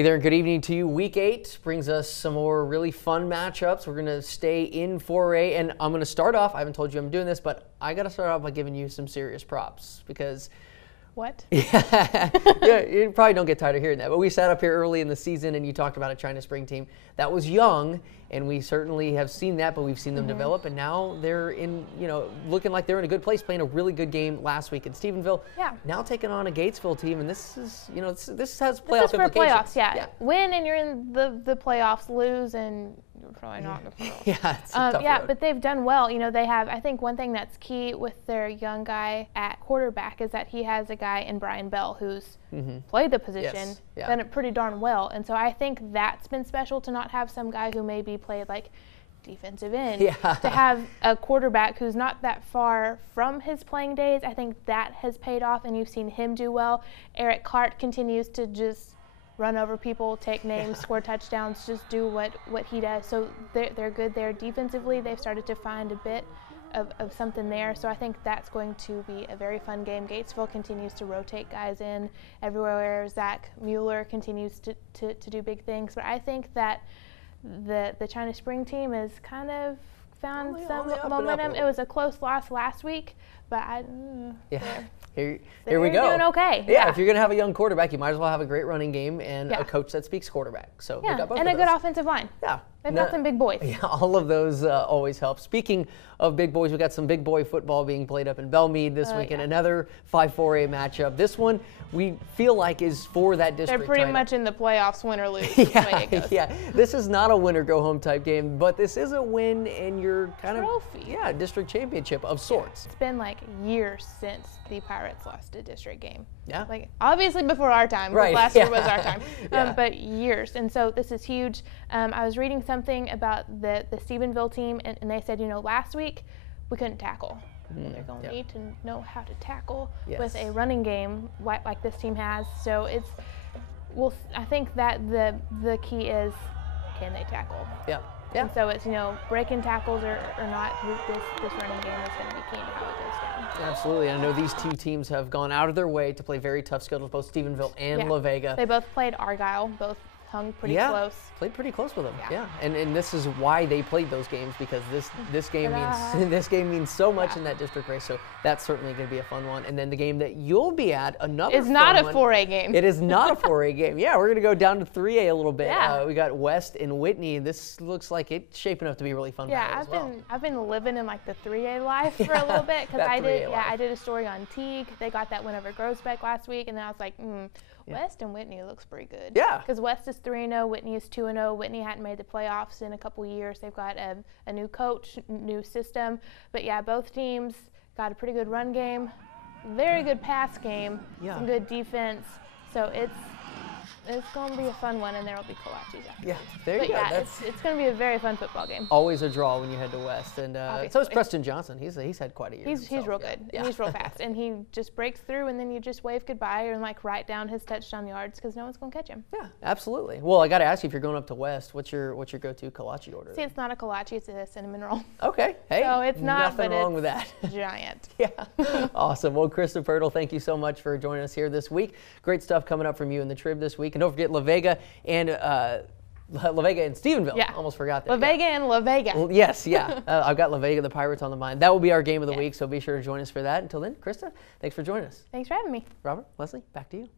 Hey there, and good evening to you. Week 8 brings us some more really fun matchups. We're going to stay in 4A, and I'm going to start off. I haven't told you I'm doing this, but I got to start off by giving you some serious props because. What? Yeah, you probably don't get tired of hearing that, but we sat up here early in the season and you talked about a China spring team that was young, and we certainly have seen that, but we've seen them develop, and now they're in, looking like they're in a good place, playing a really good game last week in Stephenville. Yeah. Now taking on a Gatesville team, and this is, this has playoff this is for implications. Playoffs, yeah. Win and you're in the playoffs, lose and you're probably not in the playoffs. Yeah, it's a tough road. But they've done well. They have, I think one thing that's key with their young guy at quarterback is that he has a guy in Brian Bell who's played the position, done it pretty darn well. And so I think that's been special to not have some guy who maybe played like defensive end. To have a quarterback who's not that far from his playing days, I think that has paid off, and you've seen him do well. Eric Clark continues to just run over people, take names, score touchdowns, just do what he does. So they're good there. Defensively, they've started to find a bit of something there. So I think that's going to be a very fun game. Gatesville continues to rotate guys in everywhere. Zach Mueller continues to do big things. But I think that the China Spring team has kind of found some momentum. It was a close loss last week, but here we go. They're doing okay. Yeah, if you're going to have a young quarterback, you might as well have a great running game and a coach that speaks quarterback. So and a good offensive line. Yeah. They've got some big boys. Yeah, all of those always help. Speaking of big boys, we've got some big boy football being played up in Belmead this weekend. Another 5-4A matchup. This one we feel like is for that district They're pretty title. much in the playoffs, win or lose. Way it goes. Yeah. This is not a win or go home type game, but this is a win in your kind of district championship of sorts. It's been like years since the Pirates lost a district game. Yeah. Like obviously before our time. Right. Last year was our time. But years. And so this is huge. I was reading something about the Stephenville team, and they said, last week we couldn't tackle. They're going to need to know how to tackle with a running game like this team has. So I think that the key is, can they tackle? Yeah. And so it's, breaking tackles or not, this running game is going to be key to how it goes down. Absolutely. I know these two teams have gone out of their way to play very tough schedules, both Stephenville and La Vega. They both played Argyle, both hung pretty close. Played pretty close with them. Yeah. And this is why they played those games, because this game means so much in that district race. So that's certainly going to be a fun one. And then the game that you'll be at, it's not a 4A game. It is not a 4A game. Yeah, we're going to go down to 3A a little bit. We got West and Whitney. This looks like it's shaping up to be a really fun battle. I've been living in like the 3A life for a little bit, because I did a story on Teague. They got that win over Groesbeck last week, and then I was like, West and Whitney looks pretty good. Yeah. Because West is 3-0, Whitney is 2-0. Whitney hadn't made the playoffs in a couple years. They've got a new coach, new system. But yeah, both teams got a pretty good run game, very good pass game, some good defense. So it's going to be a fun one, and there will be kolaches after. Yeah, there you go. It's going to be a very fun football game. Always a draw when you head to West, and so is Preston Johnson. He's had quite a year. He's real good. And he's real fast, and he just breaks through, and then you just wave goodbye and like write down his touchdown yards, because no one's going to catch him. Yeah, absolutely. Well, I got to ask you, if you're going up to West, what's your go-to kolache order? See, it's not a kolache; it's a cinnamon roll. Okay. Hey, so it's not, nothing wrong with that. Giant. Awesome. Well, Krista Pirtle, thank you so much for joining us here this week. Great stuff coming up from you in the Trib this week, and don't forget La Vega and Stephenville. Almost forgot that. La Vega and La Vega. Well, yes, I've got La Vega, the Pirates, on the mind. That will be our game of the week, so be sure to join us for that. Until then, Krista, thanks for joining us. Thanks for having me. Robert, Leslie, back to you.